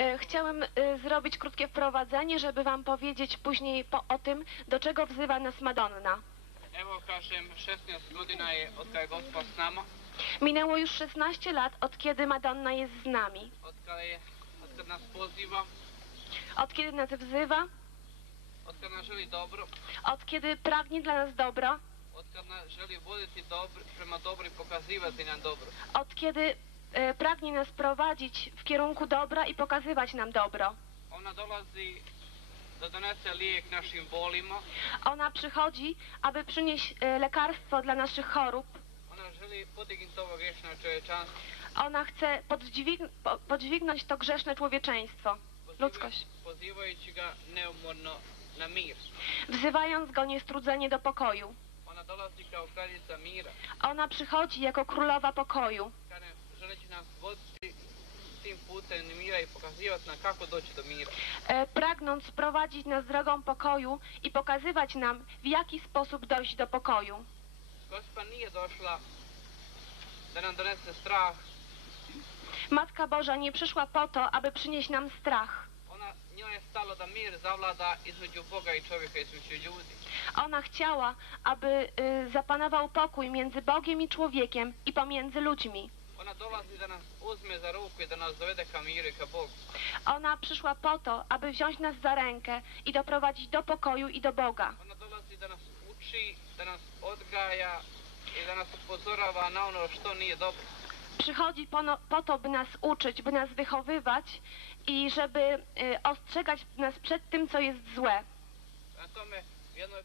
E, Chciałem e, zrobić krótkie wprowadzenie, żeby wam powiedzieć później po, o tym, do czego wzywa nas Madonna. Evo kažem, 16 godina je od kada je Gospod s nama, Minęło już 16 lat, od kiedy Madonna jest z nami. od kada, je, od kada nas poziva, Od kiedy nas wzywa, od kada nas želi dobro, od kiedy pragnie dla nas dobra, od kada nas želi voditi dobro, prema dobro i pokazivati nam dobro. od kiedy pragnie nas prowadzić w kierunku dobra i pokazywać nam dobro. Ona dolazi da donese lijek našim bolima, Ona przychodzi, aby przynieść e, lekarstwo dla naszych chorób. ona želi podignuti ovo grešno čovječanstvo, Ona chce podźwig- po- podźwignąć to grzeszne człowieczeństwo, ludzkość, pozivajući ga neumorno na mir. wzywając go niestrudzenie do pokoju. Ona dolazi kao kraljica mira, Ona przychodzi jako królowa pokoju, nas voditi tim putem mira i pokazivati nam kako doći do mira. e, pragnąc prowadzić nas drogą pokoju i pokazywać nam, w jaki sposób dojść do pokoju. Gospa nije došla da nam donese strah, Matka Boża nie przyszła po to, aby przynieść nam strach. ona njoj je stalo da mir zavlada između Boga i čovjeka, između ljudi. Ona chciała, aby y, zapanował pokój między Bogiem i człowiekiem i pomiędzy ludźmi. Ona dolazi da nas uzme za ruku i da nas dovede ka miru i ka Bogu. Ona przyszła po to, aby wziąć nas za rękę i doprowadzić do pokoju i do Boga. Ona dolazi da nas uči, da nas odgaja i da nas upozorava na ono što nije dobro. Przychodzi po, no, po to, by nas uczyć, by nas wychowywać i żeby y, ostrzegać nas przed tym, co jest złe. Na tome, jednoj